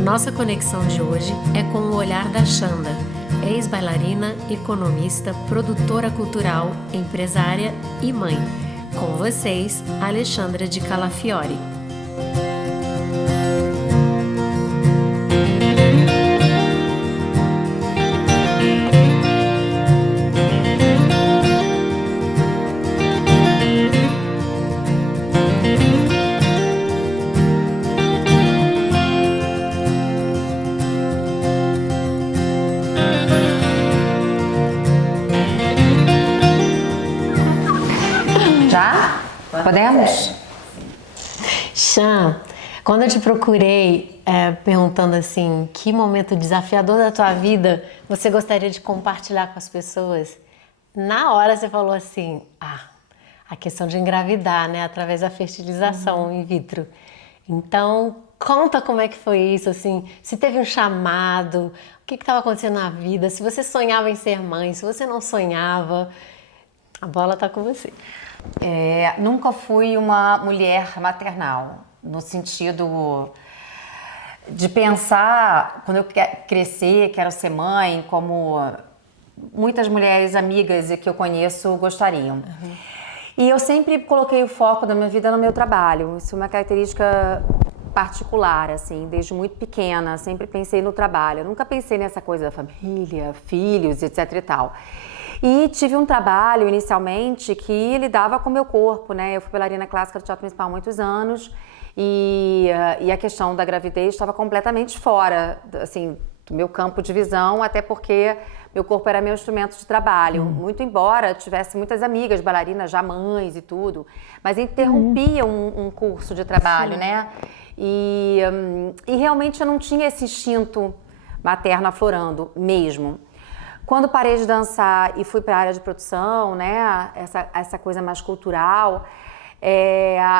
nossa conexão de hoje é com o olhar da Xanda, ex-bailarina, economista, produtora cultural, empresária e mãe. Com vocês, Alexandra de Calafiori. Podemos? Xan, quando eu te procurei perguntando assim, que momento desafiador da tua vida você gostaria de compartilhar com as pessoas, na hora você falou assim, a questão de engravidar, né, através da fertilização in vitro. Então, conta como é que foi isso, assim, se teve um chamado, o que estava acontecendo na vida, se você sonhava em ser mãe, se você não sonhava, a bola tá com você. Nunca fui uma mulher maternal, no sentido de pensar, quando eu crescer, quero ser mãe, como muitas mulheres amigas que eu conheço gostariam. Uhum. E eu sempre coloquei o foco da minha vida no meu trabalho. Isso é uma característica particular, assim, desde muito pequena, sempre pensei no trabalho. Eu nunca pensei nessa coisa da família, filhos, etc e tal. E tive um trabalho, inicialmente, que lidava com o meu corpo, né? Eu fui bailarina clássica do Teatro Municipal há muitos anos e a questão da gravidez estava completamente fora, assim, do meu campo de visão, até porque meu corpo era meu instrumento de trabalho. Muito embora tivesse muitas amigas bailarinas, já mães e tudo, mas interrompia um curso de trabalho, né? E realmente eu não tinha esse instinto materno aflorando mesmo. Quando parei de dançar e fui para a área de produção, né, essa coisa mais cultural,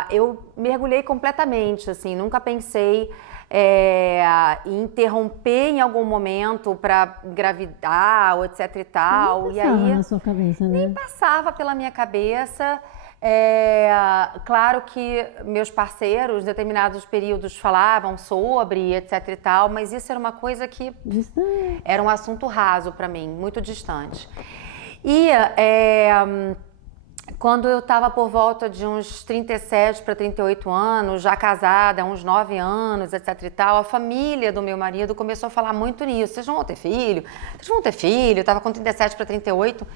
eu mergulhei completamente, assim, nunca pensei em interromper em algum momento para engravidar, ou etc e tal. Nem passava na sua cabeça, né? Nem passava pela minha cabeça. Claro que meus parceiros, em determinados períodos, falavam sobre, etc e tal, mas isso era uma coisa que era um assunto raso para mim, muito distante. E quando eu estava por volta de uns 37 para 38 anos, já casada, uns 9 anos, etc e tal, a família do meu marido começou a falar muito nisso. Vocês vão ter filho? Vocês vão ter filho? Eu estava com 37 para 38.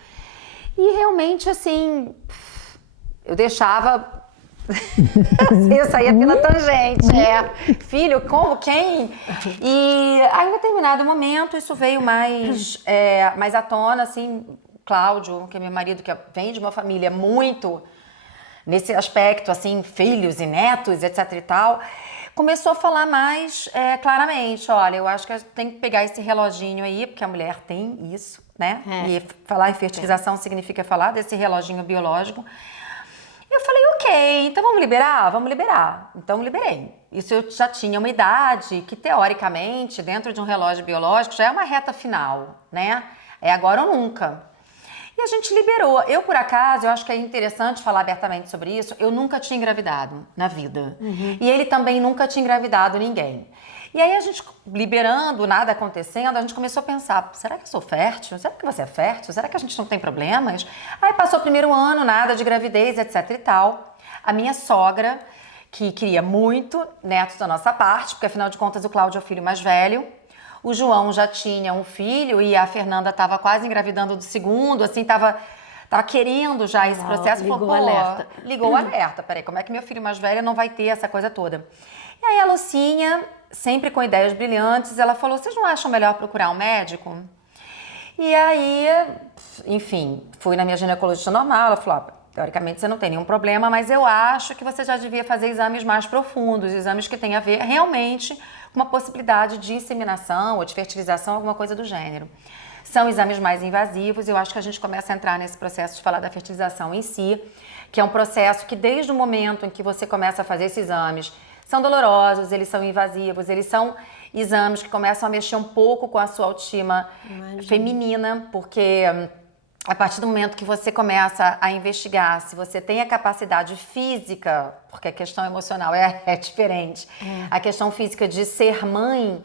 E realmente, assim, eu deixava... eu saía pela tangente, filho, como, quem? E aí, em determinado momento, isso veio mais à tona, assim, Cláudio, que é meu marido, que vem de uma família muito nesse aspecto, assim, filhos e netos, etc e tal, começou a falar mais claramente, olha, eu acho que tem que pegar esse reloginho aí, porque a mulher tem isso, né? E falar em fertilização significa falar desse reloginho biológico. Eu falei, ok, então vamos liberar? Vamos liberar. Então liberei. Isso eu já tinha uma idade que, teoricamente, dentro de um relógio biológico, já é uma reta final, né? É agora ou nunca. E a gente liberou. Eu, por acaso, eu acho que é interessante falar abertamente sobre isso, eu nunca tinha engravidado na vida. E ele também nunca tinha engravidado ninguém. E aí a gente, liberando, nada acontecendo, a gente começou a pensar, será que eu sou fértil? Será que você é fértil? Será que a gente não tem problemas? Aí passou o primeiro ano, nada de gravidez, etc e tal. A minha sogra, que queria muito netos da nossa parte, porque afinal de contas o Cláudio é o filho mais velho. O João já tinha um filho e a Fernanda estava quase engravidando do segundo, assim, estava querendo já esse processo. Ligou o alerta. Ligou o alerta, peraí, como é que meu filho mais velho não vai ter essa coisa toda? E aí a Lucinha, sempre com ideias brilhantes, ela falou, vocês não acham melhor procurar um médico? E aí, enfim, fui na minha ginecologista normal, ela falou, teoricamente você não tem nenhum problema, mas eu acho que você já devia fazer exames mais profundos, exames que têm a ver realmente com uma possibilidade de inseminação ou de fertilização, alguma coisa do gênero. São exames mais invasivos, eu acho que a gente começa a entrar nesse processo de falar da fertilização em si, que é um processo que desde o momento em que você começa a fazer esses exames, são dolorosos, eles são invasivos, eles são exames que começam a mexer um pouco com a sua autoestima feminina, porque a partir do momento que você começa a investigar se você tem a capacidade física, porque a questão emocional é diferente, a questão física de ser mãe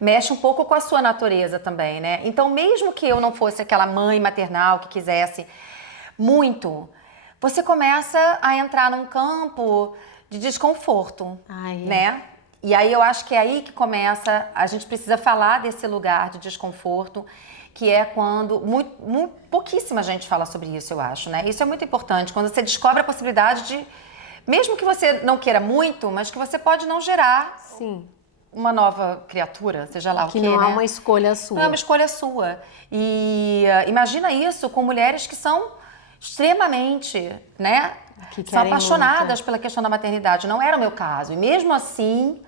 mexe um pouco com a sua natureza também, né? Então, mesmo que eu não fosse aquela mãe maternal que quisesse muito, você começa a entrar num campo de desconforto, né? E aí eu acho que é aí que começa, a gente precisa falar desse lugar de desconforto, que é quando, pouquíssima gente fala sobre isso, eu acho, né? Isso é muito importante, quando você descobre a possibilidade de, mesmo que você não queira muito, mas que você pode não gerar uma nova criatura, seja lá o que, Que não né? é uma escolha sua. Não é uma escolha sua. E imagina isso com mulheres que são extremamente, né? São apaixonadas pela questão da maternidade. Não era o meu caso. E mesmo assim,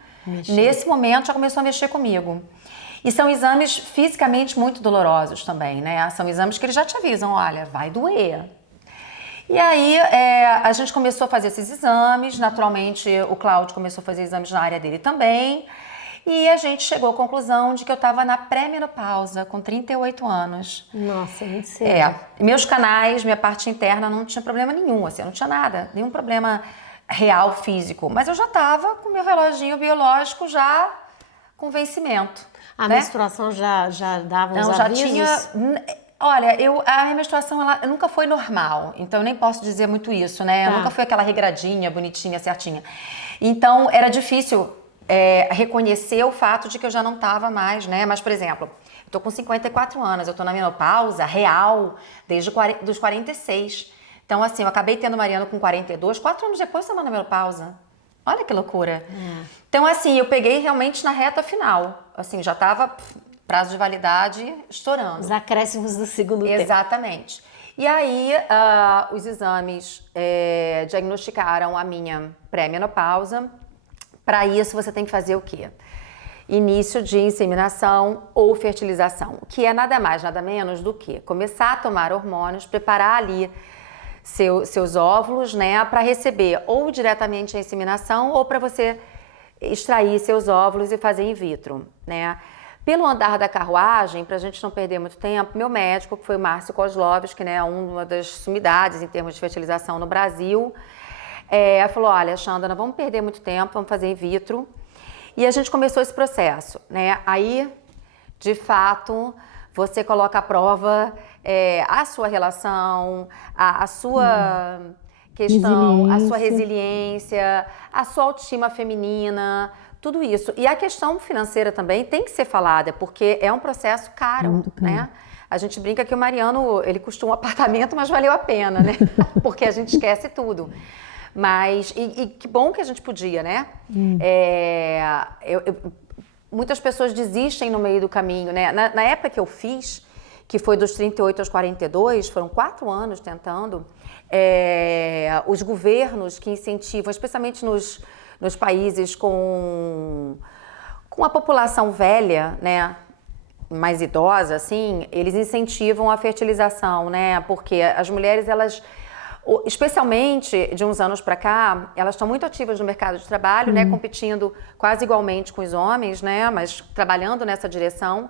nesse momento já começou a mexer comigo. E são exames fisicamente muito dolorosos também, né? São exames que eles já te avisam, olha, vai doer. E aí a gente começou a fazer esses exames, naturalmente o Cláudio começou a fazer exames na área dele também, e a gente chegou à conclusão de que eu estava na pré-menopausa, com 38 anos. Nossa, muito cedo. Meus canais, minha parte interna não tinha problema nenhum, assim, não tinha nada, nenhum problema real físico, mas eu já estava com meu reloginho biológico já com vencimento. A menstruação já dava uns avisos? Já tinha... Olha, a minha menstruação ela nunca foi normal, então eu nem posso dizer muito isso, né? Eu nunca fui aquela regradinha, bonitinha, certinha. Então era difícil reconhecer o fato de que eu já não estava mais, né? Mas, por exemplo, eu tô com 54 anos, eu tô na menopausa real desde dos 46. Então, assim, eu acabei tendo Mariano com 42, 4 anos depois eu tava na menopausa. Olha que loucura. Então, assim, eu peguei realmente na reta final. Assim, já tava prazo de validade estourando. Os acréscimos do segundo tempo. Exatamente. E aí, os exames diagnosticaram a minha pré-menopausa. Para isso, você tem que fazer o quê? Início de inseminação ou fertilização, que é nada mais, nada menos do que começar a tomar hormônios, preparar ali seus óvulos, né, para receber ou diretamente a inseminação ou para você extrair seus óvulos e fazer in vitro, né? Pelo andar da carruagem, para a gente não perder muito tempo, meu médico, que foi o Márcio Kozlovski, né, uma das sumidades em termos de fertilização no Brasil, falou, olha, Xanda, não vamos perder muito tempo, vamos fazer in vitro. E a gente começou esse processo, né? Aí, de fato, você coloca à prova a sua relação, a sua questão, a sua resiliência, a sua autoestima feminina, tudo isso. E a questão financeira também tem que ser falada, porque é um processo caro, né? A gente brinca que o Mariano, ele custou um apartamento, mas valeu a pena, né? Porque a gente esquece tudo. Mas, e que bom que a gente podia, né? Muitas pessoas desistem no meio do caminho, né? Na época que eu fiz, que foi dos 38 aos 42, foram 4 anos tentando, os governos que incentivam, especialmente nos países com a população velha, né? Mais idosa, assim, eles incentivam a fertilização, né? Porque as mulheres, elas... especialmente de uns anos para cá, elas estão muito ativas no mercado de trabalho, né, competindo quase igualmente com os homens, né, mas trabalhando nessa direção.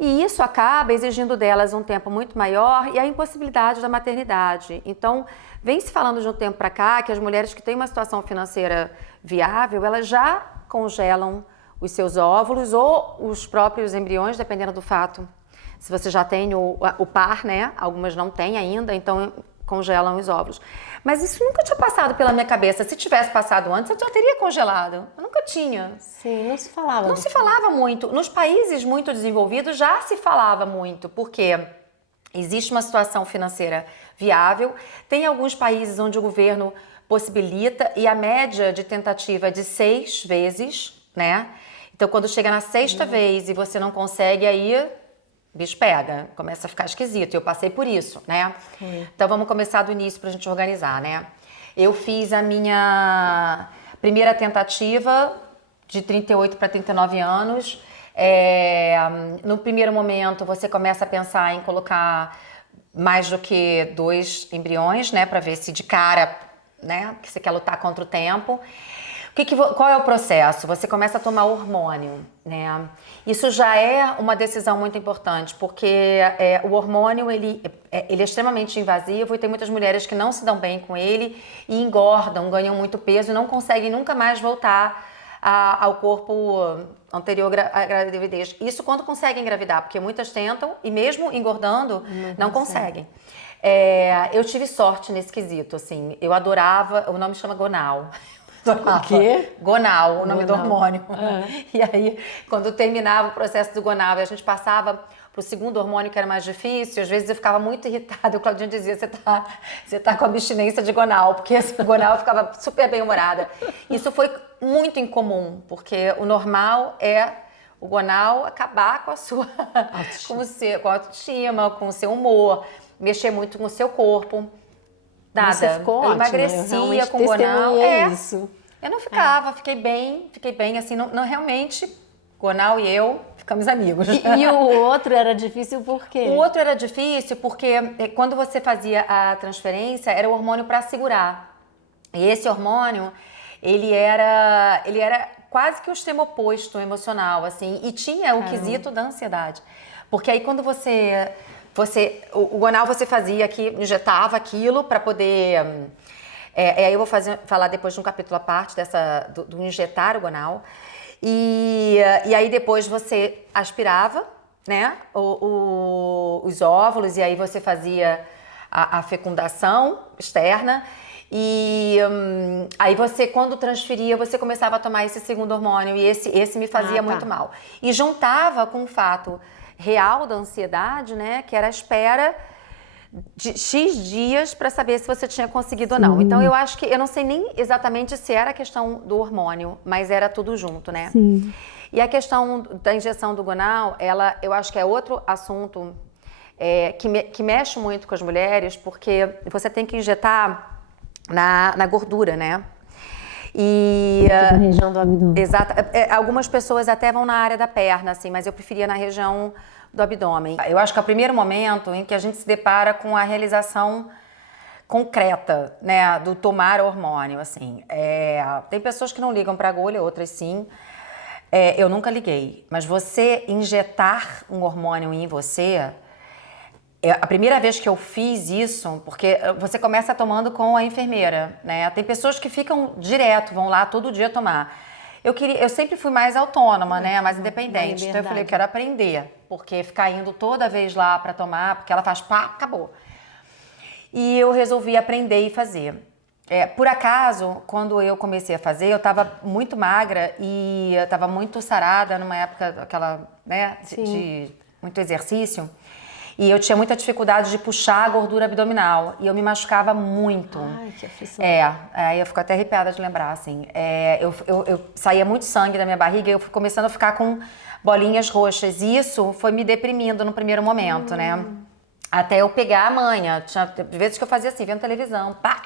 E isso acaba exigindo delas um tempo muito maior e a impossibilidade da maternidade. Então, vem se falando de um tempo para cá que as mulheres que têm uma situação financeira viável, elas já congelam os seus óvulos ou os próprios embriões, dependendo do fato. Se você já tem o par, né, algumas não têm ainda, então congelam os óvulos. Mas isso nunca tinha passado pela minha cabeça. Se tivesse passado antes, eu já teria congelado. Eu nunca tinha. Sim, não se falava. Não se falava muito. Nos países muito desenvolvidos já se falava muito, porque existe uma situação financeira viável. Tem alguns países onde o governo possibilita e a média de tentativa é de 6 vezes, né? Então, quando chega na 6ª vez e você não consegue, aí... o bicho pega, começa a ficar esquisito. Eu passei por isso, né? Então vamos começar do início pra gente organizar, né? Eu fiz a minha primeira tentativa de 38 para 39 anos. No primeiro momento você começa a pensar em colocar mais do que 2 embriões, né? Pra ver se de cara, né? Que você quer lutar contra o tempo. Qual é o processo? Você começa a tomar hormônio, né? Isso já é uma decisão muito importante, porque o hormônio, ele é extremamente invasivo e tem muitas mulheres que não se dão bem com ele e engordam, ganham muito peso e não conseguem nunca mais voltar ao corpo anterior à gravidez. Isso quando conseguem engravidar, porque muitas tentam e mesmo engordando, não conseguem. Eu tive sorte nesse quesito, assim. Eu adorava, o nome chama Gonal. O quê? Gonal, o nome do hormônio. E aí, quando terminava o processo do Gonal, a gente passava pro segundo hormônio, que era mais difícil, às vezes eu ficava muito irritada. O Claudinho dizia, você tá com abstinência de Gonal, porque o Gonal ficava super bem-humorada. Isso foi muito incomum, porque o normal é o Gonal acabar com a sua com a autoestima, com o seu humor, mexer muito com o seu corpo. Nada. Você ficou eu emagrecia com Gonal. Isso. Eu não ficava, fiquei bem, assim, não realmente, Gonal e eu ficamos amigos. E o outro era difícil por quê? O outro era difícil porque quando você fazia a transferência, era o hormônio para segurar. E esse hormônio, ele era quase que o extremo oposto emocional, assim, e tinha o quesito da ansiedade. Porque aí quando o Gonal você fazia aqui, injetava aquilo para poder... aí eu vou falar depois de um capítulo à parte do injetar o Gonal. E aí depois você aspirava, né, os óvulos, e aí você fazia a fecundação externa. E aí você, quando transferia, você começava a tomar esse segundo hormônio, e esse me fazia muito mal. E juntava com o fato real da ansiedade, né, que era a espera de X dias para saber se você tinha conseguido ou não. Então eu acho que, eu não sei nem exatamente se era a questão do hormônio, mas era tudo junto, né? Sim. E a questão da injeção do Gonal, eu acho que é outro assunto que mexe muito com as mulheres, porque você tem que injetar na gordura, né? E na região do abdômen. Exato. Algumas pessoas até vão na área da perna, assim, mas eu preferia na região do abdômen. Eu acho que é o primeiro momento em que a gente se depara com a realização concreta, né, do tomar hormônio, assim. Tem pessoas que não ligam para agulha, outras sim. Eu nunca liguei, mas você injetar um hormônio em você... a primeira vez que eu fiz isso, porque você começa tomando com a enfermeira, né? Tem pessoas que ficam direto, vão lá todo dia tomar. Eu sempre fui mais autônoma, né? Mais independente. Então eu falei, eu quero aprender, porque ficar indo toda vez lá para tomar, porque ela faz pá, acabou. E eu resolvi aprender e fazer. Por acaso, quando eu comecei a fazer, eu estava muito magra e eu estava muito sarada numa época aquela, né, de muito exercício. E eu tinha muita dificuldade de puxar a gordura abdominal. E eu me machucava muito. Ai, que aflição. Eu fico até arrepiada de lembrar, assim. Eu saía muito sangue da minha barriga e eu fui começando a ficar com bolinhas roxas. E isso foi me deprimindo no primeiro momento, né? Até eu pegar a manha. Tinha vezes que eu fazia assim, vendo televisão. Pá.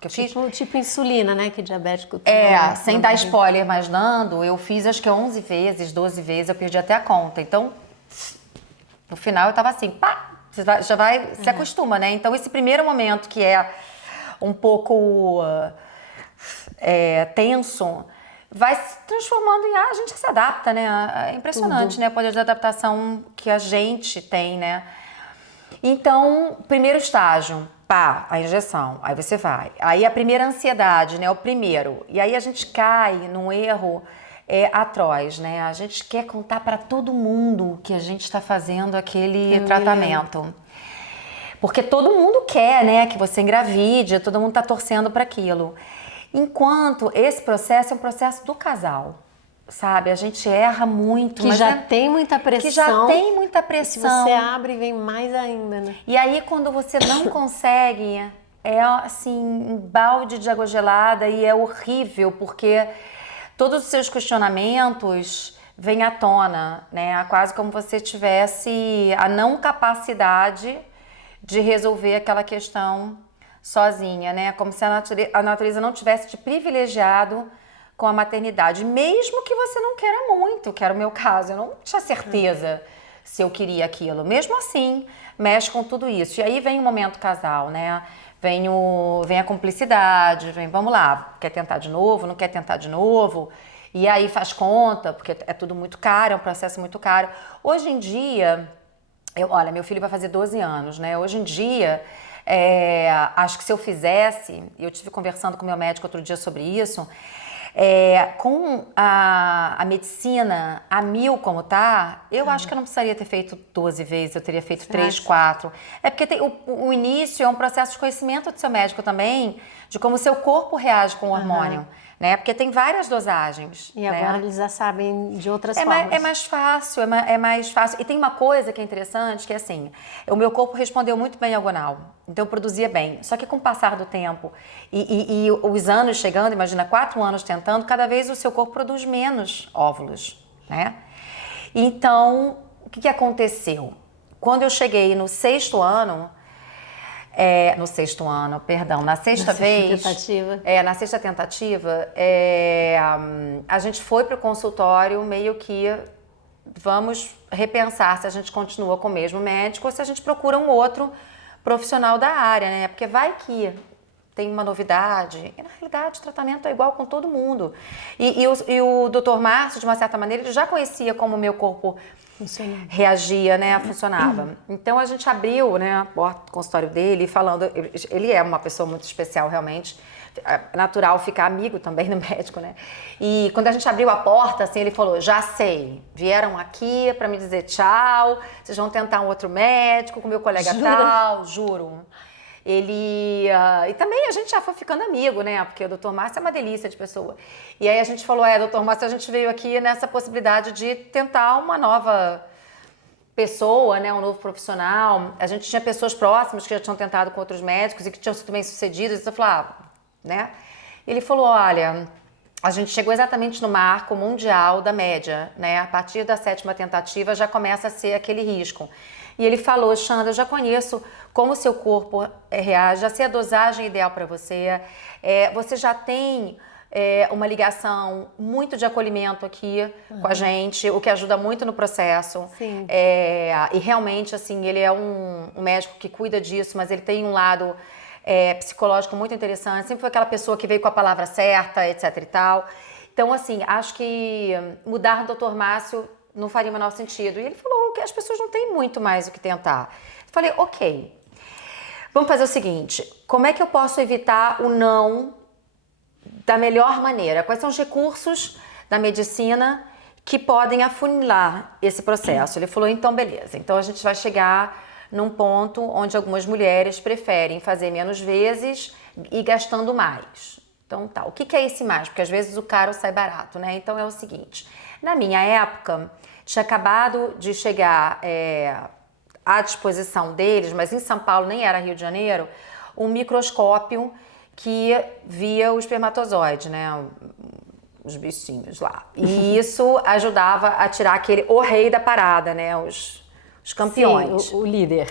Que eu fiz. Tipo insulina, né? Que diabético toma. Sem dar spoiler, mas dando, eu fiz acho que 11 vezes, 12 vezes. Eu perdi até a conta. Então... No final eu tava assim, pá, você já vai, se acostuma, né? Então esse primeiro momento que é um pouco tenso, vai se transformando em a gente que se adapta, né? É impressionante, né? O poder de adaptação que a gente tem, né? Então, primeiro estágio, pá, a injeção, aí você vai. Aí a primeira ansiedade, né? O primeiro. E aí a gente cai num erro... atroz, né? A gente quer contar para todo mundo que a gente está fazendo aquele tratamento. Porque todo mundo quer, né? Que você engravide, todo mundo está torcendo para aquilo. Enquanto esse processo é um processo do casal, sabe? A gente erra muito. Que mas já tem muita pressão. Que já tem muita pressão. Se você abre, vem mais ainda, né? E aí, quando você não consegue, assim, um balde de água gelada e é horrível, porque... todos os seus questionamentos vêm à tona, né? Quase como você tivesse a não capacidade de resolver aquela questão sozinha, né? Como se a natureza não tivesse te privilegiado com a maternidade, mesmo que você não queira muito, que era o meu caso. Eu não tinha certeza se eu queria aquilo. Mesmo assim, mexe com tudo isso. E aí vem o momento casal, né? vem a cumplicidade, vem, vamos lá, quer tentar de novo, não quer tentar de novo, e aí faz conta, porque é tudo muito caro, é um processo muito caro. Hoje em dia, olha, meu filho vai fazer 12 anos, né? Hoje em dia, acho que se eu fizesse, e eu estive conversando com meu médico outro dia sobre isso, com a medicina a 1000 como tá, eu acho que eu não precisaria ter feito 12 vezes, eu teria feito 3, 4. É porque o início é um processo de conhecimento do seu médico também, de como o seu corpo reage com o hormônio, né? Porque tem várias dosagens. E agora eles já sabem de outras É formas. mais fácil, é mais fácil. E tem uma coisa que é interessante, que é assim, o meu corpo respondeu muito bem ao Gonal, então eu produzia bem. Só que com o passar do tempo e os anos chegando, imagina, 4 anos tentando, cada vez o seu corpo produz menos óvulos, né? Então, o que aconteceu? Quando eu cheguei no 6º ano, na sexta vez. Tentativa. Na sexta tentativa, a gente foi para o consultório meio que vamos repensar se a gente continua com o mesmo médico ou se a gente procura um outro profissional da área, né? Porque vai que tem uma novidade. E na realidade o tratamento é igual com todo mundo. E o Dr. Márcio, de uma certa maneira, ele já conhecia como o meu corpo reagia, né, funcionava. Então a gente abriu, né, a porta do consultório dele, falando, ele é uma pessoa muito especial realmente, é natural ficar amigo também do médico, né? E quando a gente abriu a porta, assim, ele falou, já sei, vieram aqui para me dizer tchau, vocês vão tentar um outro médico com meu colega tal, juro. Ele... e também a gente já foi ficando amigo, né? Porque o Dr. Márcio é uma delícia de pessoa. E aí a gente falou, Dr. Márcio, a gente veio aqui nessa possibilidade de tentar uma nova pessoa, né? Um novo profissional. A gente tinha pessoas próximas que já tinham tentado com outros médicos e que tinham sido bem-sucedidas. E eu falei, né? Ele falou, olha, a gente chegou exatamente no marco mundial da média, né? A partir da 7ª tentativa já começa a ser aquele risco. E ele falou, Xanda, eu já conheço como o seu corpo reage, já sei a dosagem ideal para você, você já tem uma ligação muito de acolhimento aqui com a gente, o que ajuda muito no processo. Sim. E realmente, assim, ele é um médico que cuida disso, mas ele tem um lado psicológico muito interessante, sempre foi aquela pessoa que veio com a palavra certa, etc e tal. Então, assim, acho que mudar o Dr. Márcio não faria o menor sentido. E ele falou que as pessoas não têm muito mais o que tentar. Eu falei, ok, vamos fazer o seguinte, como é que eu posso evitar o não da melhor maneira? Quais são os recursos da medicina que podem afunilar esse processo? Ele falou, então beleza, então a gente vai chegar num ponto onde algumas mulheres preferem fazer menos vezes e gastando mais. Então tá, o que é esse mais? Porque às vezes o caro sai barato, né? Então é o seguinte, na minha época, tinha acabado de chegar à disposição deles, mas em São Paulo, nem era Rio de Janeiro, um microscópio que via o espermatozoide, né? Os bichinhos lá. E isso ajudava a tirar o rei da parada, né? Os campeões. Sim, o líder.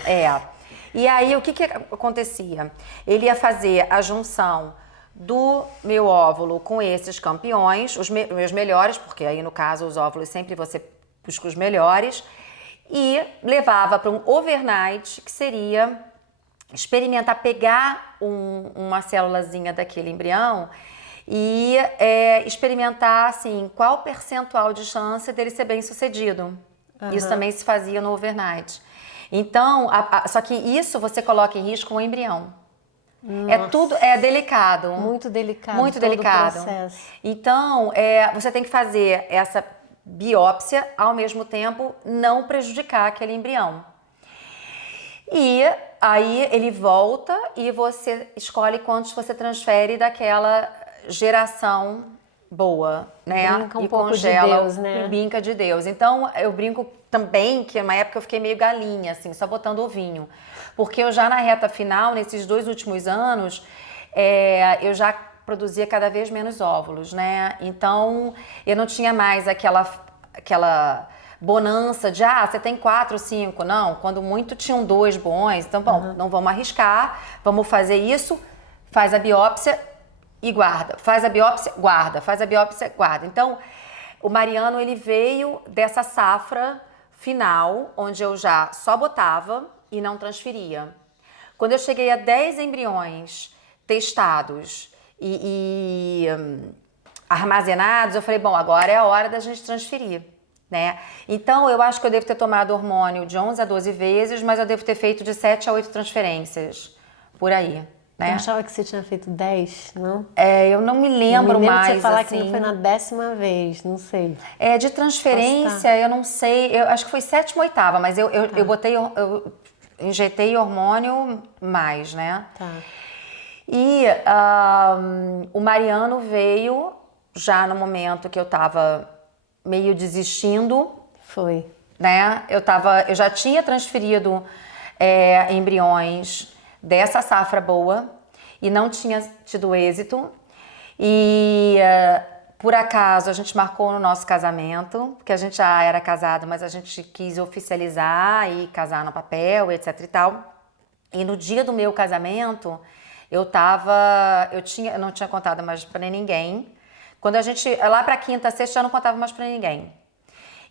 E aí, o que acontecia? Ele ia fazer a junção do meu óvulo com esses campeões, os meus melhores, porque aí no caso os óvulos sempre você busca os melhores, e levava para um overnight, que seria experimentar, pegar uma célulazinha daquele embrião e experimentar assim, qual o percentual de chance dele ser bem sucedido. Isso também se fazia no overnight. Então, só que isso você coloca em risco o embrião. Nossa. É delicado. Muito delicado. Muito delicado. O processo. Então, você tem que fazer essa biópsia, ao mesmo tempo, não prejudicar aquele embrião. E aí ele volta e você escolhe quantos você transfere daquela geração boa, né? Brinca um e pouco congela, de Deus, né? Brinca de Deus. Então, eu brinco também que numa época eu fiquei meio galinha, assim, só botando ovinho. Porque eu já na reta final, nesses 2 últimos anos, eu já produzia cada vez menos óvulos, né? Então, eu não tinha mais aquela bonança de, você tem 4, 5. Não, quando muito tinham 2 bons. Então, bom, não vamos arriscar, vamos fazer isso, faz a biópsia e guarda. Faz a biópsia, guarda. Faz a biópsia, guarda. Então, o Mariano, ele veio dessa safra final, onde eu já só botava e não transferia. Quando eu cheguei a 10 embriões testados armazenados, eu falei, bom, agora é a hora da gente transferir, né? Então, eu acho que eu devo ter tomado hormônio de 11 a 12 vezes, mas eu devo ter feito de 7 a 8 transferências, por aí, né? Eu achava que você tinha feito 10, não? Eu não me lembro mais, de você falar assim. que não foi na 10ª vez, não sei. De transferência, eu não sei, eu acho que foi 7ª ou 8ª, mas eu injetei hormônio mais, né? Tá. E o Mariano veio já no momento que eu tava meio desistindo. Foi. Né? Eu já tinha transferido embriões dessa safra boa e não tinha tido êxito. E por acaso a gente marcou no nosso casamento, porque a gente já era casado, mas a gente quis oficializar e casar no papel, etc e tal. E no dia do meu casamento, eu não tinha contado mais pra ninguém. Quando a gente, lá pra quinta, sexta, eu não contava mais pra ninguém.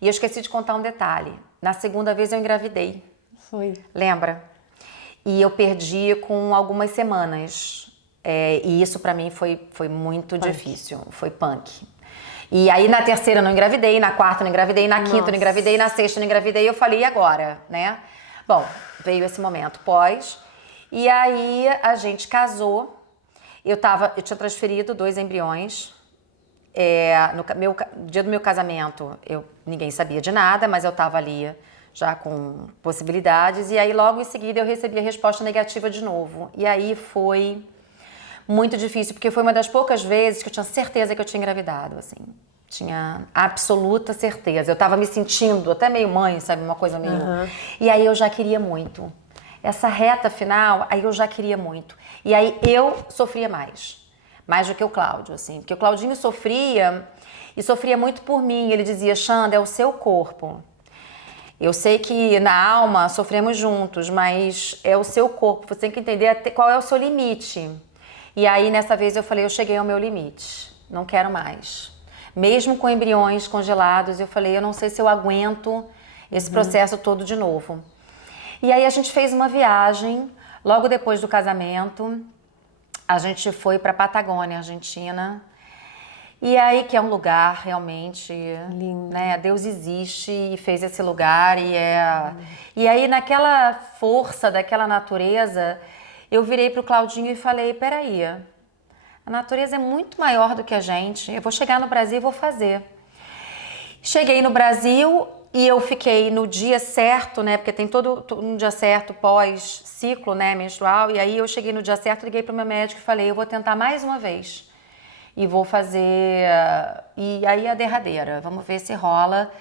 E eu esqueci de contar um detalhe. Na segunda vez eu engravidei. Foi. Lembra? E eu perdi com algumas semanas. E isso pra mim foi muito difícil. Foi punk. E aí na terceira eu não engravidei, na quarta eu não engravidei, na quinta eu não engravidei, na sexta eu não engravidei. Eu falei, e agora? Né? Bom, veio esse momento pós. E aí a gente casou. Eu tinha transferido 2 embriões. No dia do meu casamento, ninguém sabia de nada, mas eu estava ali já com possibilidades. E aí logo em seguida eu recebi a resposta negativa de novo. E aí foi muito difícil, porque foi uma das poucas vezes que eu tinha certeza que eu tinha engravidado, assim. Tinha absoluta certeza. Eu estava me sentindo até meio mãe, sabe? Uma coisa meio... E aí eu já queria muito. Essa reta final, aí eu já queria muito. E aí eu sofria mais do que o Cláudio, assim. Porque o Claudinho sofria, e sofria muito por mim. Ele dizia, Xanda, é o seu corpo. Eu sei que na alma sofremos juntos, mas é o seu corpo. Você tem que entender qual é o seu limite. E aí, nessa vez, eu falei, eu cheguei ao meu limite. Não quero mais. Mesmo com embriões congelados, eu falei, eu não sei se eu aguento esse processo todo de novo. E aí a gente fez uma viagem, logo depois do casamento, a gente foi para Patagônia, Argentina. E aí que é um lugar realmente lindo, né? Deus existe e fez esse lugar e aí naquela força daquela natureza, eu virei pro Claudinho e falei, peraí, a natureza é muito maior do que a gente. Eu vou chegar no Brasil e vou fazer. Cheguei no Brasil e eu fiquei no dia certo, né? Porque tem todo um dia certo pós-ciclo, né? Menstrual. E aí eu cheguei no dia certo, liguei pro meu médico e falei, eu vou tentar mais uma vez. E vou fazer... E aí a derradeira. Vamos ver se rola.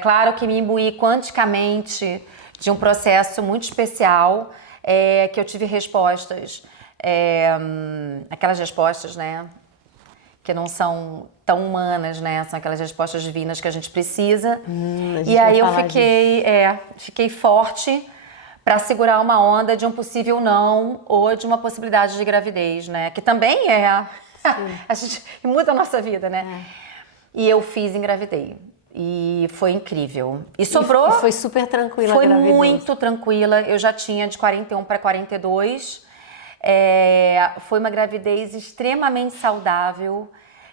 Claro que me imbuí quanticamente de um processo muito especial, que eu tive respostas. Aquelas respostas, né? Que não são tão humanas, né? São aquelas respostas divinas que a gente precisa. E aí eu fiquei forte para segurar uma onda de um possível não ou de uma possibilidade de gravidez, né? Que também a gente muda a nossa vida, né? E eu engravidei. E foi incrível. E sobrou... E foi super tranquila a gravidez. Foi muito tranquila. Eu já tinha de 41 para 42. Foi uma gravidez extremamente saudável,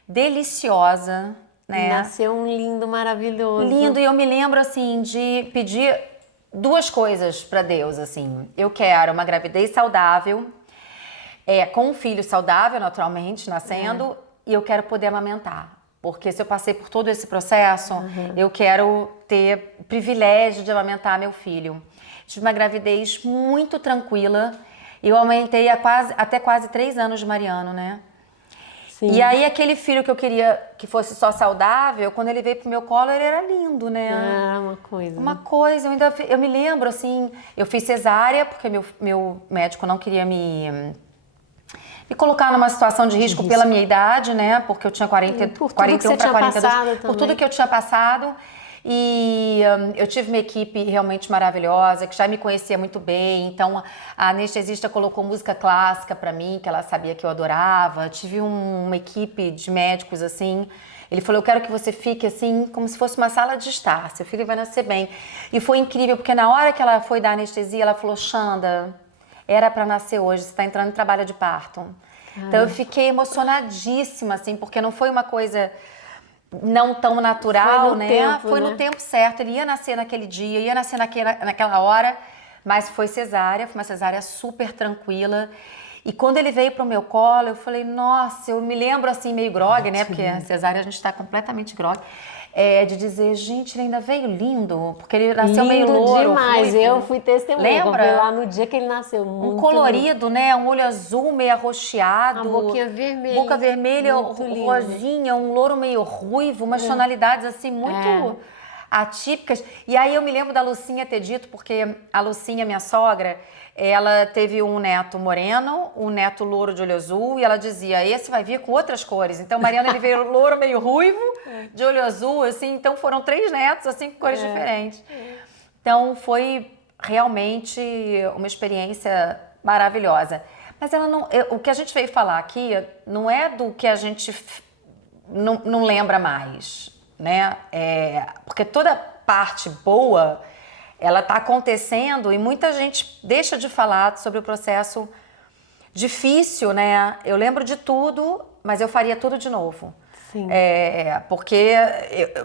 deliciosa, né? Nasceu um lindo, maravilhoso. Lindo, e eu me lembro, assim, de pedir 2 coisas para Deus, assim. Eu quero uma gravidez saudável, com um filho saudável, naturalmente, nascendo, e eu quero poder amamentar. Porque se eu passei por todo esse processo, eu quero ter o privilégio de amamentar meu filho. Tive uma gravidez muito tranquila. Eu amamentei até quase 3 anos de Mariano, né? Sim. E aí aquele filho que eu queria que fosse só saudável, quando ele veio pro meu colo, ele era lindo, né? Uma coisa. Uma coisa, eu me lembro, assim, eu fiz cesárea, porque meu médico não queria me colocar numa situação de risco pela minha idade, né? Porque eu tinha 41 para 42. Por tudo que eu tinha passado. E eu tive uma equipe realmente maravilhosa, que já me conhecia muito bem. Então, a anestesista colocou música clássica pra mim, que ela sabia que eu adorava. Tive uma equipe de médicos, assim. Ele falou, eu quero que você fique, assim, como se fosse uma sala de estar. Seu filho vai nascer bem. E foi incrível, porque na hora que ela foi dar anestesia, ela falou, Xanda, era para nascer hoje, você está entrando em trabalho de parto. Então eu fiquei emocionadíssima, assim, porque não foi uma coisa não tão natural, Foi no né? tempo, Foi no né? tempo certo, ele ia nascer naquele dia, ia nascer naquela hora, mas foi cesárea, foi uma cesárea super tranquila. E quando ele veio pro meu colo, eu falei, nossa, eu me lembro assim, meio grogue, né? Porque a cesárea a gente tá completamente grogue. De dizer, gente, ele ainda veio lindo, porque ele nasceu meio Lindo louro, demais. ruivo. Eu fui testemunha. Lembra? Eu fui lá no dia que ele nasceu. Um Muito colorido, né? Um olho azul meio arroxeado. Uma boquinha vermelha. Boca vermelha, Muito lindo. rosinha, um louro meio ruivo, umas tonalidades assim muito atípicas. E aí eu me lembro da Lucinha ter dito, porque a Lucinha, minha sogra, ela teve um neto moreno, um neto louro de olho azul, e ela dizia, esse vai vir com outras cores. Então, Mariana, ele veio louro meio ruivo, de olho azul, assim. Então, foram 3 netos, assim, com cores diferentes. Então, foi realmente uma experiência maravilhosa. Mas ela não, o que a gente veio falar aqui não é do que a gente não lembra mais, né? Porque toda parte boa, ela está acontecendo e muita gente deixa de falar sobre o processo difícil, né? Eu lembro de tudo, mas eu faria tudo de novo. Sim. Porque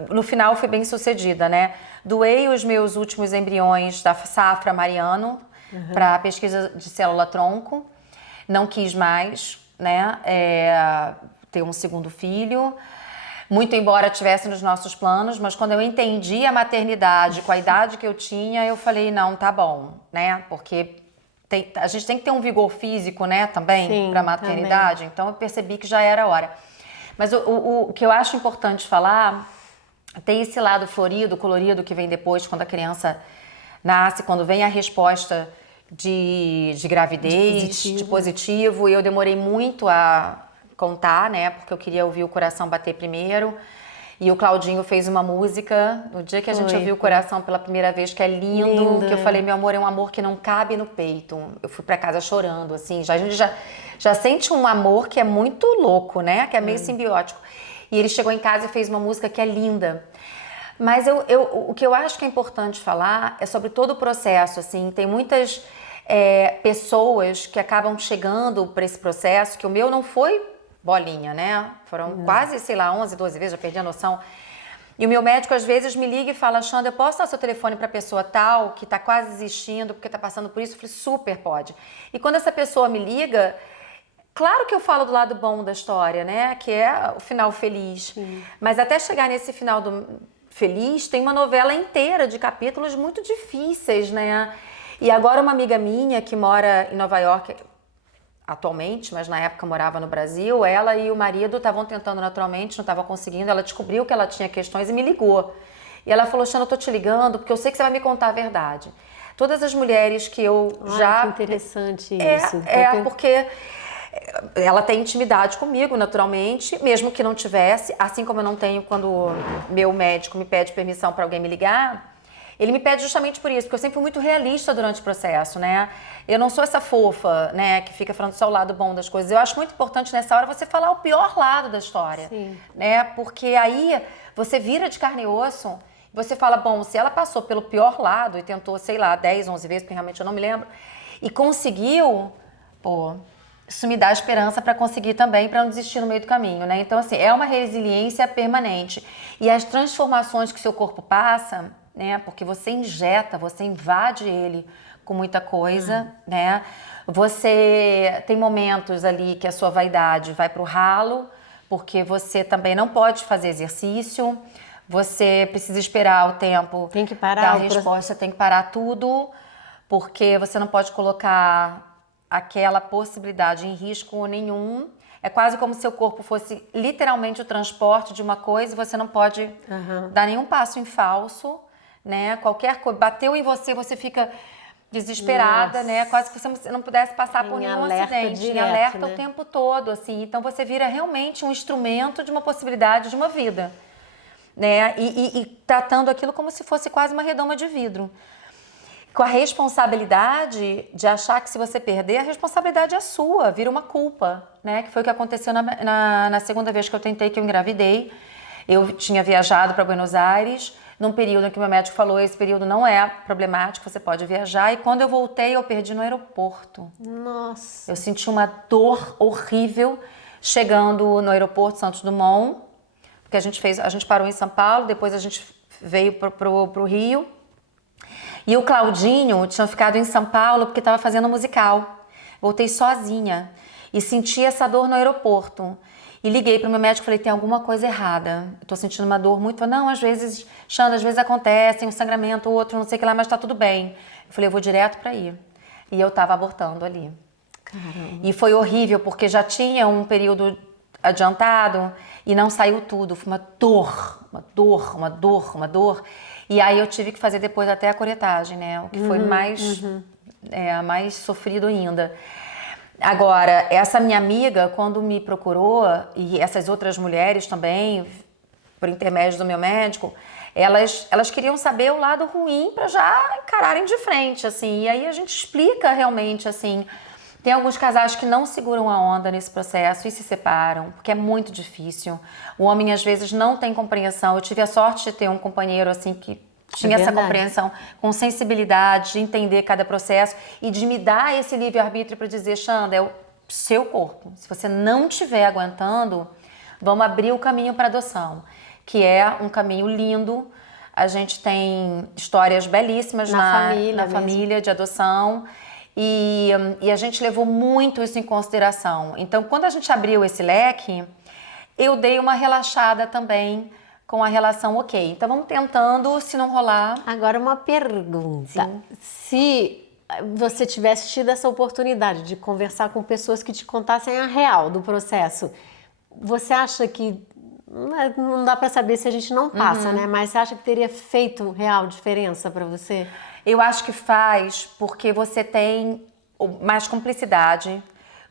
no final eu fui bem sucedida, né? Doei os meus últimos embriões da safra Mariano para pesquisa de célula-tronco. Não quis mais, né? Ter um segundo filho. Muito embora tivesse nos nossos planos, mas quando eu entendi a maternidade com a idade que eu tinha, eu falei, não, tá bom, né? Porque a gente tem que ter um vigor físico, né, também, para a maternidade. Também. Então eu percebi que já era a hora. Mas o que eu acho importante falar, tem esse lado florido, colorido que vem depois, quando a criança nasce, quando vem a resposta de gravidez, de positivo. E eu demorei muito a contar, né, porque eu queria ouvir o coração bater primeiro. E o Claudinho fez uma música, no dia que a gente ouviu o coração pela primeira vez, que é lindo, que eu falei, meu amor, é um amor que não cabe no peito. Eu fui pra casa chorando, assim, a gente já sente um amor que é muito louco, né, que é meio simbiótico. E ele chegou em casa e fez uma música que é linda. Mas o que eu acho que é importante falar é sobre todo o processo, assim, tem muitas pessoas que acabam chegando para esse processo, que o meu não foi bolinha, né? Foram quase, sei lá, 11, 12 vezes, já perdi a noção. E o meu médico, às vezes, me liga e fala, Xanda, eu posso dar seu telefone para a pessoa tal, que está quase desistindo, porque está passando por isso? Eu falei, super pode. E quando essa pessoa me liga, claro que eu falo do lado bom da história, né? Que é o final feliz. Sim. Mas até chegar nesse final feliz, tem uma novela inteira de capítulos muito difíceis, né? E agora uma amiga minha que mora em Nova York atualmente, mas na época morava no Brasil, ela e o marido estavam tentando naturalmente, não estavam conseguindo, ela descobriu que ela tinha questões e me ligou. E ela falou, Xana, eu tô te ligando porque eu sei que você vai me contar a verdade. Todas as mulheres que eu já... Que interessante isso. Porque ela tem intimidade comigo, naturalmente, mesmo que não tivesse, assim como eu não tenho quando meu médico me pede permissão para alguém me ligar. Ele me pede justamente por isso, porque eu sempre fui muito realista durante o processo, né? Eu não sou essa fofa, né, que fica falando só o lado bom das coisas. Eu acho muito importante nessa hora você falar o pior lado da história, né? Porque aí você vira de carne e osso, você fala, bom, se ela passou pelo pior lado e tentou, sei lá, 10, 11 vezes, porque realmente eu não me lembro, e conseguiu, pô, isso me dá esperança para conseguir também, para não desistir no meio do caminho, né? Então, assim, é uma resiliência permanente. E as transformações que o seu corpo passa, né? Porque você injeta, você invade ele com muita coisa, né? Você tem momentos ali que a sua vaidade vai pro ralo, porque você também não pode fazer exercício, você precisa esperar o tempo tem que parar da resposta, tem que parar tudo, porque você não pode colocar aquela possibilidade em risco nenhum. É quase como se seu corpo fosse literalmente o transporte de uma coisa e você não pode dar nenhum passo em falso, né? Qualquer coisa, bateu em você, você fica desesperada, né? Quase que você não pudesse passar por nenhum acidente. Direto, em alerta, né? O tempo todo, assim. Então você vira realmente um instrumento de uma possibilidade de uma vida, né? E tratando aquilo como se fosse quase uma redoma de vidro. Com a responsabilidade de achar que se você perder, a responsabilidade é sua, vira uma culpa, né? Que foi o que aconteceu na segunda vez que eu tentei, que eu engravidei. Eu tinha viajado para Buenos Aires, num período em que meu médico falou, esse período não é problemático, você pode viajar. E quando eu voltei, eu perdi no aeroporto. Nossa. Eu senti uma dor horrível chegando no aeroporto Santos Dumont, porque a gente parou em São Paulo, depois a gente veio pro Rio. E o Claudinho tinha ficado em São Paulo porque estava fazendo um musical. Voltei sozinha e senti essa dor no aeroporto. E liguei para o meu médico e falei, tem alguma coisa errada. Eu tô sentindo uma dor muito... Não, às vezes, Xanda, às vezes acontece, um sangramento, outro, não sei o que lá, mas tá tudo bem. Eu falei, eu vou direto para aí. E eu tava abortando ali. Caramba. E foi horrível, porque já tinha um período adiantado e não saiu tudo. Foi uma dor, uma dor, uma dor, uma dor. E aí eu tive que fazer depois até a curetagem, né? O que foi mais sofrido ainda. Agora, essa minha amiga, quando me procurou, e essas outras mulheres também, por intermédio do meu médico, elas queriam saber o lado ruim para já encararem de frente, assim. E aí a gente explica realmente, assim. Tem alguns casais que não seguram a onda nesse processo e se separam, porque é muito difícil. O homem, às vezes, não tem compreensão. Eu tive a sorte de ter um companheiro, assim, que tinha essa compreensão, com sensibilidade, de entender cada processo e de me dar esse livre-arbítrio para dizer, Xanda, é o seu corpo. Se você não estiver aguentando, vamos abrir o caminho para adoção, que é um caminho lindo. A gente tem histórias belíssimas na família de adoção e a gente levou muito isso em consideração. Então, quando a gente abriu esse leque, eu dei uma relaxada também com a relação ok. Então vamos tentando, se não rolar... Agora uma pergunta. Sim. Se você tivesse tido essa oportunidade de conversar com pessoas que te contassem a real do processo, você acha que... Não dá para saber se a gente não passa, né? Mas você acha que teria feito real diferença para você? Eu acho que faz, porque você tem mais cumplicidade,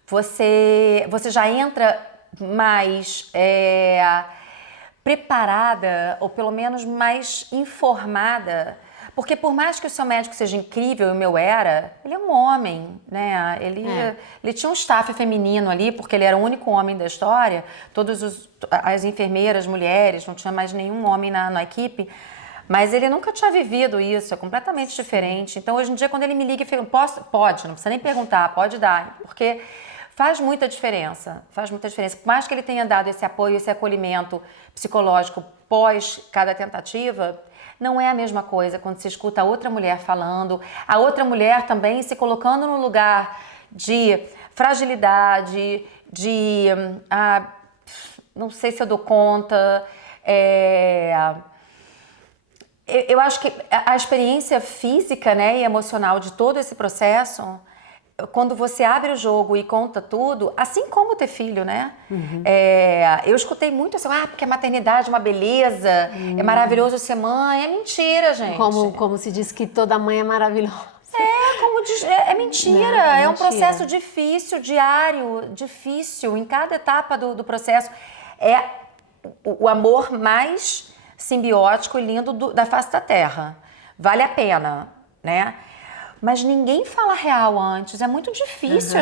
você já entra mais... preparada, ou pelo menos mais informada, porque por mais que o seu médico seja incrível, e o meu era, ele é um homem, né? Ele tinha um staff feminino ali, porque ele era o único homem da história, as enfermeiras, mulheres, não tinha mais nenhum homem na equipe, mas ele nunca tinha vivido isso, é completamente diferente. Então, hoje em dia, quando ele me liga e fala, pode, não precisa nem perguntar, pode dar, porque... faz muita diferença, faz muita diferença. Por mais que ele tenha dado esse apoio, esse acolhimento psicológico pós cada tentativa, não é a mesma coisa quando se escuta a outra mulher falando, a outra mulher também se colocando no lugar de fragilidade, de não sei se eu dou conta. Eu acho que a experiência física, né, e emocional de todo esse processo... Quando você abre o jogo e conta tudo, assim como ter filho, né? Eu escutei muito assim, porque a maternidade é uma beleza, é maravilhoso ser mãe. É mentira, gente. Como se diz que toda mãe é maravilhosa. É mentira. Não, é um mentira. processo difícil, diário, difícil. Em cada etapa do processo. É o amor mais simbiótico e lindo da face da Terra. Vale a pena, né? Mas ninguém fala real antes. É muito difícil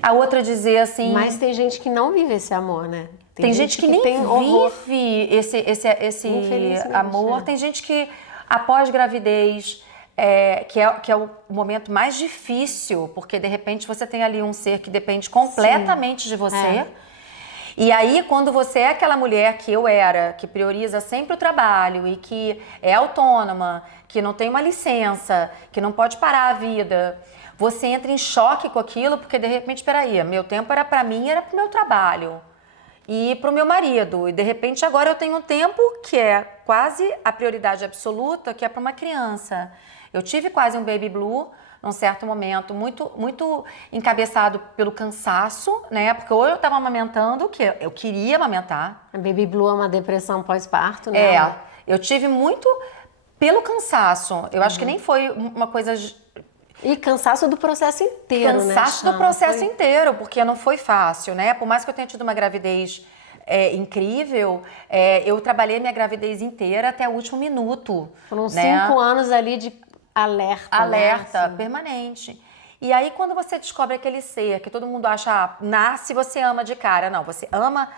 a outra dizer assim... Mas tem gente que não vive esse amor, né? Tem gente que nem vive esse amor. Tem gente que, após gravidez, que é o momento mais difícil, porque, de repente, você tem ali um ser que depende completamente de você. E aí, quando você é aquela mulher que eu era, que prioriza sempre o trabalho e que é autônoma, que não tem uma licença, que não pode parar a vida, você entra em choque com aquilo, porque de repente, peraí, meu tempo era para mim, era para o meu trabalho e para o meu marido. E de repente agora eu tenho um tempo que é quase a prioridade absoluta, que é para uma criança. Eu tive quase um baby blue, num certo momento, muito, muito encabeçado pelo cansaço, né? Porque ou eu estava amamentando, que eu queria amamentar. A baby blue é uma depressão pós-parto, né? Eu tive muito pelo cansaço. Eu acho que nem foi uma coisa... E cansaço do processo inteiro, né? Cansaço do processo inteiro, porque não foi fácil, né? Por mais que eu tenha tido uma gravidez incrível, eu trabalhei minha gravidez inteira até o último minuto. Foram 5 anos ali de alerta, né? Permanente. E aí, quando você descobre aquele ser que todo mundo acha, nasce, você ama de cara. Não, você ama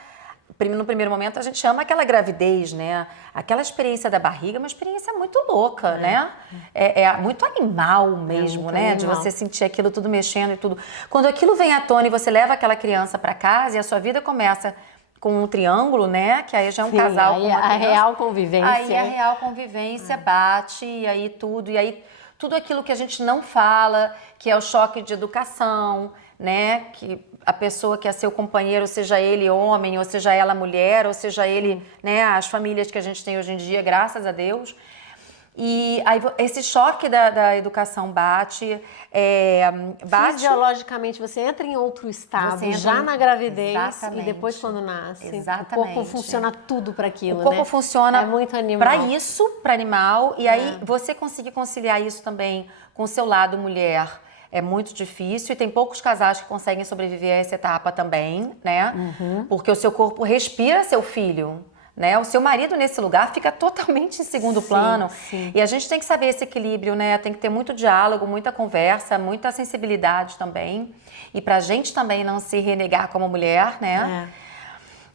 no primeiro momento a gente ama aquela gravidez, né? Aquela experiência da barriga, é uma experiência muito louca, né? É muito animal mesmo, muito né? animal. De você sentir aquilo tudo mexendo e tudo. Quando aquilo vem à tona e você leva aquela criança para casa e a sua vida começa com um triângulo, né? Que aí já é um casal aí com uma a criança. real convivência. Aí a real convivência bate, e aí tudo aquilo que a gente não fala, que é o choque de educação, né? Que a pessoa que é seu companheiro, seja ele homem, ou seja ela mulher, ou seja ele, né? As famílias que a gente tem hoje em dia, graças a Deus. E aí esse choque da educação bate. Fisiologicamente, você entra em outro estado, já na gravidez, Exatamente. e depois quando nasce. Exatamente. O corpo funciona tudo para aquilo, O corpo funciona é muito animal. para isso, para animal, e aí você conseguir conciliar isso também com o seu lado mulher é muito difícil, e tem poucos casais que conseguem sobreviver a essa etapa também, né? Porque o seu corpo respira seu filho. Né? O seu marido nesse lugar fica totalmente em segundo plano. Sim. E a gente tem que saber esse equilíbrio, né? Tem que ter muito diálogo, muita conversa, muita sensibilidade também. E pra gente também não se renegar como mulher, né?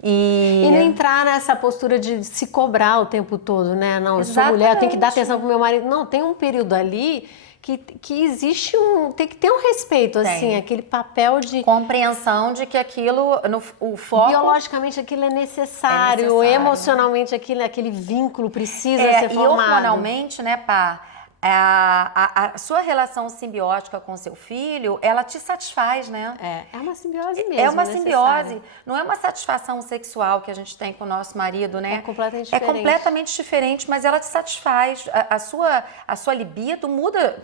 E não entrar nessa postura de se cobrar o tempo todo, né? Não, eu sou mulher, eu tenho que dar atenção pro meu marido. Não, tem um período ali que existe tem que ter um respeito, assim, aquele papel de compreensão de que aquilo, o foco... Biologicamente aquilo é necessário, emocionalmente aquele vínculo precisa ser formado. E hormonalmente, né, Pá? A sua relação simbiótica com o seu filho, ela te satisfaz, né? É uma simbiose mesmo. É uma simbiose. Não é uma satisfação sexual que a gente tem com o nosso marido, né? É completamente diferente. É completamente diferente, mas ela te satisfaz. A sua libido muda.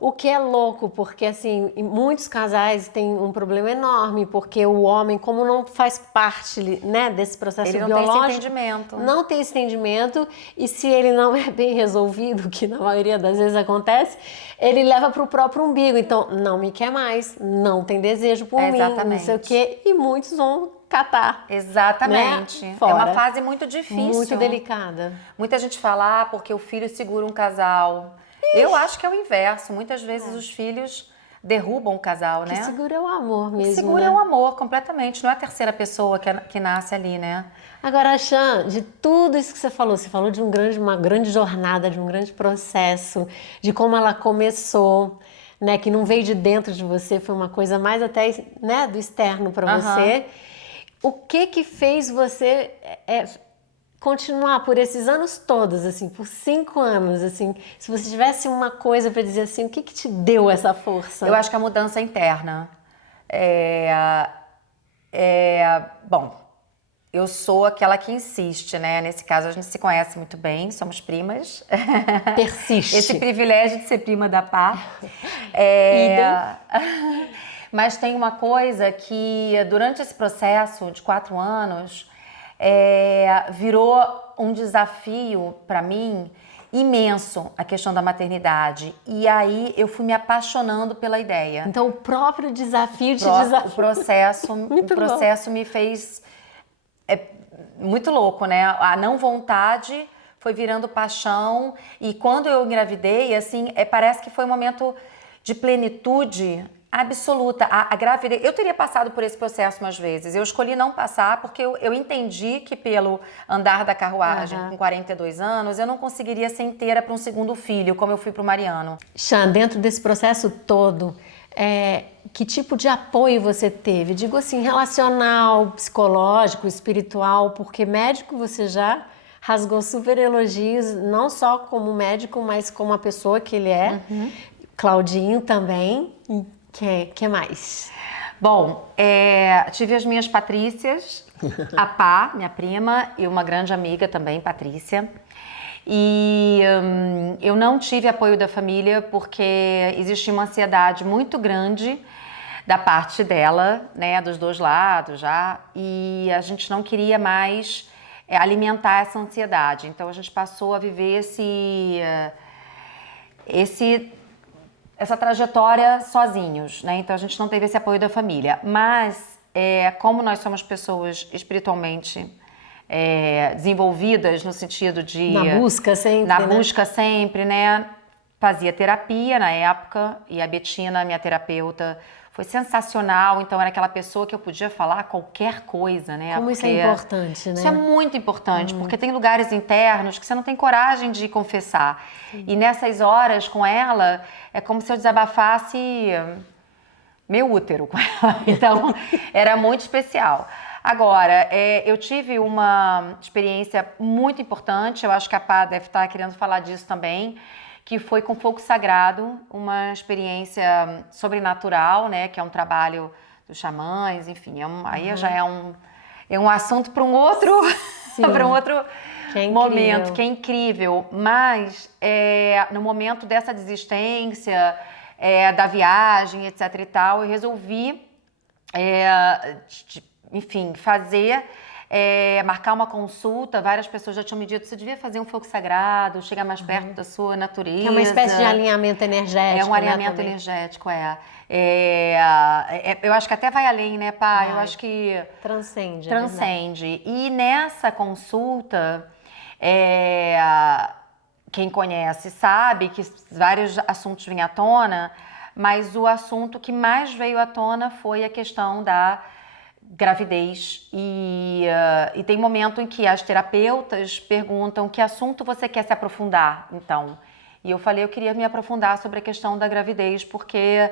O que é louco, porque assim, em muitos casais tem um problema enorme, porque o homem, como não faz parte, né, desse processo biológico, ele não tem esse entendimento. Não tem esse entendimento, e se ele não é bem resolvido, que na maioria das vezes acontece, ele leva para o próprio umbigo. Então, não me quer mais, não tem desejo por mim, não sei o quê, e muitos vão catar. Exatamente. Né? É uma fase muito difícil. Muito delicada. Muita gente fala, porque o filho segura um casal. Eu acho que é o inverso. Muitas vezes os filhos derrubam o casal, né? Que segura é o amor mesmo, segura é o amor, completamente. Não é a terceira pessoa que nasce ali, né? Agora, Chan, de tudo isso que você falou de uma grande jornada, de um grande processo, de como ela começou, né, que não veio de dentro de você, foi uma coisa mais até, né, do externo para você. O que fez você continuar por esses anos todos, assim, por 5 anos, assim, se você tivesse uma coisa para dizer assim, o que te deu essa força? Eu acho que a mudança interna. Bom, eu sou aquela que insiste, né? Nesse caso, a gente se conhece muito bem, somos primas. Persiste. Esse privilégio de ser prima da Pá. Mas tem uma coisa que, durante esse processo de 4 anos, virou um desafio para mim imenso, a questão da maternidade. E aí eu fui me apaixonando pela ideia. Então, o próprio desafio te desafiou. O processo me fez... muito louco, né? A não vontade foi virando paixão, e quando eu engravidei, assim, parece que foi um momento de plenitude absoluta. A gravidez, eu teria passado por esse processo umas vezes, eu escolhi não passar porque eu entendi que pelo andar da carruagem, com 42 anos, eu não conseguiria ser inteira para um segundo filho, como eu fui para o Mariano. Chan, dentro desse processo todo, que tipo de apoio você teve? Digo assim, relacional, psicológico, espiritual, porque médico você já rasgou super elogios, não só como médico, mas como a pessoa que ele é. Claudinho também. Que mais? Bom, tive as minhas Patrícias, a Pá, minha prima, e uma grande amiga também, Patrícia. E eu não tive apoio da família porque existia uma ansiedade muito grande da parte dela, né, dos dois lados já, e a gente não queria mais alimentar essa ansiedade. Então a gente passou a viver essa trajetória sozinhos, né? Então a gente não teve esse apoio da família. Mas como nós somos pessoas espiritualmente desenvolvidas no sentido de... Na busca sempre, né? fazia terapia na época, e a Betina, minha terapeuta, foi sensacional. Então era aquela pessoa que eu podia falar qualquer coisa, né? Como isso é importante, né? Isso é muito importante, porque tem lugares internos que você não tem coragem de confessar. E nessas horas com ela, é como se eu desabafasse meu útero com ela. Então, era muito especial. Agora, eu tive uma experiência muito importante, eu acho que a Pá deve estar querendo falar disso também, que foi com fogo sagrado, uma experiência sobrenatural, né, que é um trabalho dos xamãs, enfim, aí já é um assunto para um outro, para um outro momento, que é incrível. Mas no momento dessa desistência, da viagem, etc e tal, eu resolvi, enfim, marcar uma consulta. Várias pessoas já tinham me dito, você devia fazer um fogo sagrado, chegar mais perto da sua natureza. Que é uma espécie de alinhamento energético. É um alinhamento energético, eu acho que até vai além, né, Pá? Eu acho que transcende. Transcende. E nessa consulta, quem conhece sabe que vários assuntos vêm à tona, mas o assunto que mais veio à tona foi a questão da gravidez. E tem momento em que as terapeutas perguntam que assunto você quer se aprofundar, então. E eu falei, eu queria me aprofundar sobre a questão da gravidez, porque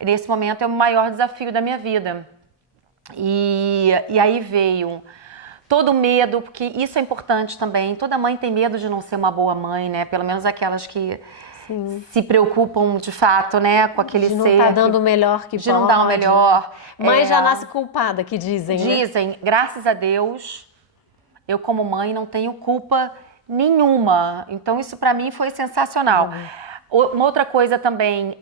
nesse momento é o maior desafio da minha vida. E aí veio todo o medo, porque isso é importante também. Toda mãe tem medo de não ser uma boa mãe, né? Pelo menos aquelas que se preocupam de fato, né, com aquele ser. De não estar dando o melhor que pode. De não dar o melhor. Mãe já nasce culpada, que dizem, né? Graças a Deus, eu como mãe não tenho culpa nenhuma. Então isso pra mim foi sensacional. Uma outra coisa também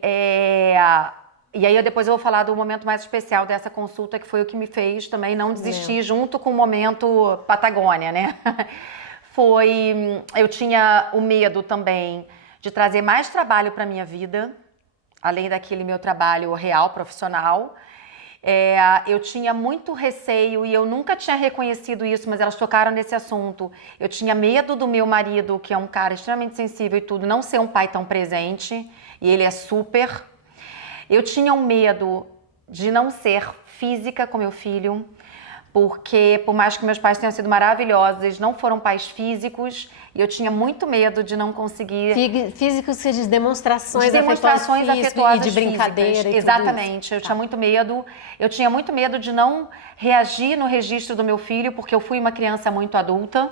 e aí depois eu vou falar do momento mais especial dessa consulta, que foi o que me fez também não desistir, junto com o momento Patagônia, né? Eu tinha o medo também de trazer mais trabalho para minha vida, além daquele meu trabalho real, profissional. Eu tinha muito receio, e eu nunca tinha reconhecido isso, mas elas tocaram nesse assunto. Eu tinha medo do meu marido, que é um cara extremamente sensível e tudo, não ser um pai tão presente, e ele é super. Eu tinha um medo de não ser física com meu filho, porque por mais que meus pais tenham sido maravilhosos, eles não foram pais físicos, e eu tinha muito medo de não conseguir... Físicos, você diz demonstrações afetuosas e de brincadeira físicas. E exatamente, eu tinha muito medo. Eu tinha muito medo de não reagir no registro do meu filho, porque eu fui uma criança muito adulta.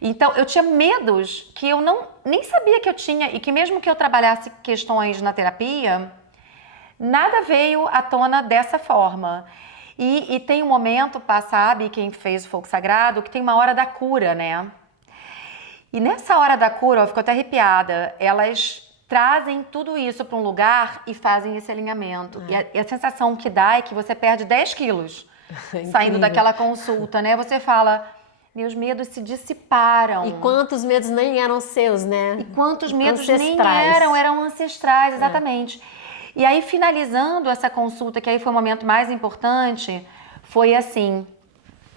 Então, eu tinha medos que eu nem sabia que eu tinha, e que mesmo que eu trabalhasse questões na terapia, nada veio à tona dessa forma. E tem um momento, sabe, quem fez o fogo sagrado, que tem uma hora da cura, né? E nessa hora da cura, eu fico até arrepiada, elas trazem tudo isso para um lugar e fazem esse alinhamento. E a sensação que dá é que você perde 10 quilos saindo daquela consulta, né? Você fala, meus medos se dissiparam. E quantos medos nem eram seus, né? E quantos medos nem eram ancestrais, exatamente. E aí, finalizando essa consulta, que aí foi o momento mais importante, foi assim,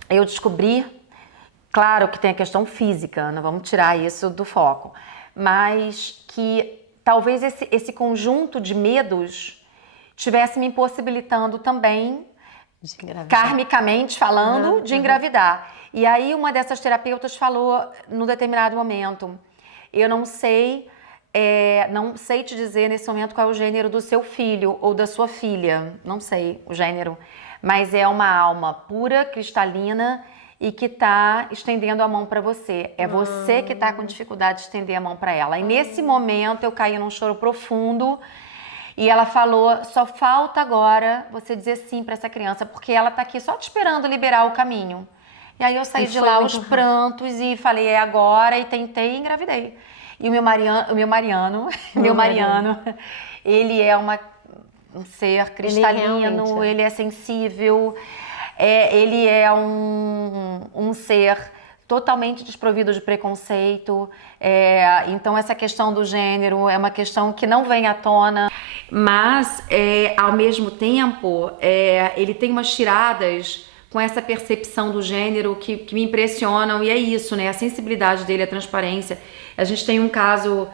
eu descobri, claro que tem a questão física, não vamos tirar isso do foco, mas que talvez esse conjunto de medos tivesse me impossibilitando também, karmicamente falando, de engravidar. E aí uma dessas terapeutas falou, num determinado momento, eu não sei te dizer nesse momento qual é o gênero do seu filho ou da sua filha, não sei o gênero, mas é uma alma pura, cristalina e que está estendendo a mão para você. É você que está com dificuldade de estender a mão para ela. E nesse momento eu caí num choro profundo e ela falou, só falta agora você dizer sim para essa criança, porque ela está aqui só te esperando liberar o caminho. E aí eu saí de lá aos prantos e falei, é agora, e tentei e engravidei. E o meu Mariano, ele é um ser cristalino, ele é sensível, ele é um ser totalmente desprovido de preconceito. Então essa questão do gênero é uma questão que não vem à tona, mas ao mesmo tempo ele tem umas tiradas com essa percepção do gênero que me impressionam, e é isso, né? A sensibilidade dele, a transparência. A gente tem um caso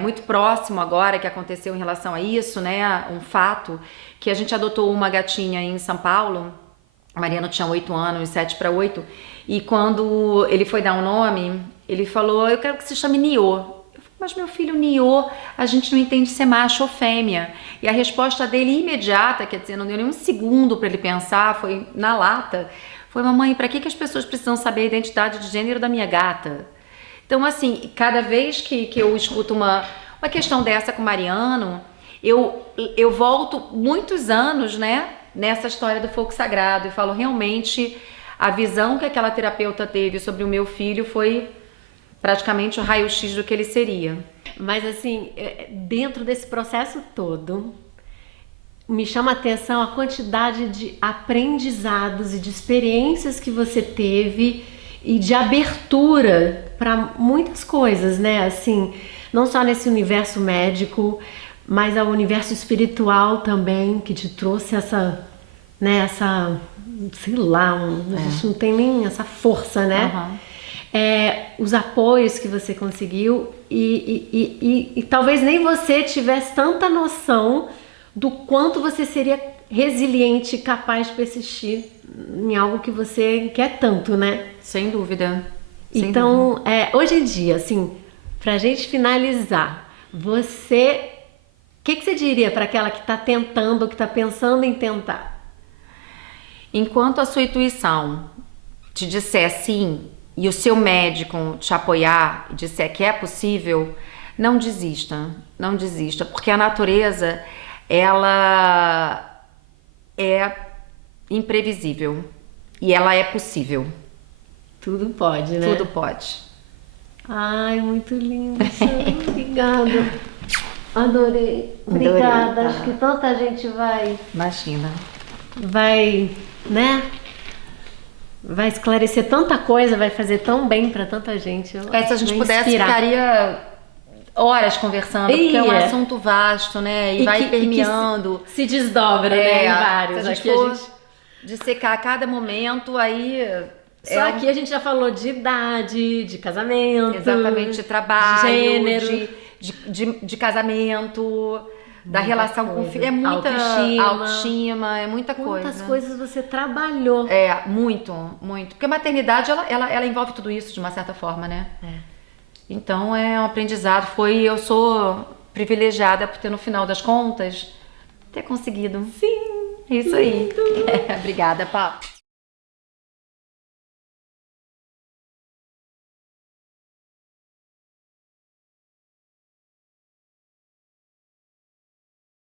muito próximo agora que aconteceu em relação a isso, né? Um fato que a gente adotou uma gatinha em São Paulo. A Mariano tinha 8 anos, 7 para 8, e quando ele foi dar um nome, ele falou: eu quero que se chame Niô. Eu falei: mas meu filho, Niô, a gente não entende se é macho ou fêmea. E a resposta dele imediata, quer dizer, não deu nenhum segundo para ele pensar, foi na lata, foi: mamãe, para que as pessoas precisam saber a identidade de gênero da minha gata? Então, assim, cada vez que eu escuto uma questão dessa com o Mariano, eu volto muitos anos, né, nessa história do fogo sagrado e falo: realmente a visão que aquela terapeuta teve sobre o meu filho foi praticamente o raio-x do que ele seria. Mas assim, dentro desse processo todo, me chama a atenção a quantidade de aprendizados e de experiências que você teve e de abertura para muitas coisas, né? Assim, não só nesse universo médico, mas ao universo espiritual também, que te trouxe essa, né, sei lá, a gente não tem nem essa força, né? Os apoios que você conseguiu e talvez nem você tivesse tanta noção do quanto você seria resiliente e capaz de persistir em algo que você quer tanto, né? Sem dúvida. Então, hoje em dia, assim, pra gente finalizar, o que você diria para aquela que está tentando, que está pensando em tentar? Enquanto a sua intuição te disser sim e o seu médico te apoiar e disser que é possível, não desista, não desista, porque a natureza, ela é imprevisível e ela é possível. Tudo pode, né? Tudo pode. Ai, muito lindo. Obrigada. Adorei. Obrigada. Acho que tanta gente Imagina. Né? Vai esclarecer tanta coisa, vai fazer tão bem pra tanta gente. Se a gente pudesse, ficaria horas conversando, porque é um assunto vasto, né? E vai permeando. Se desdobra, né? Em vários. Se a gente for dissecar a cada momento, aí... Só aqui a gente já falou de idade, de casamento. Exatamente, de trabalho, de gênero. De casamento, da relação com o filho. É muita autoestima, é muita coisa. Quantas coisas você trabalhou. Muito, muito. Porque a maternidade, ela envolve tudo isso de uma certa forma, né? Então é um aprendizado. Eu sou privilegiada por ter, no final das contas, ter conseguido. Sim. É isso aí. Obrigada, Pá.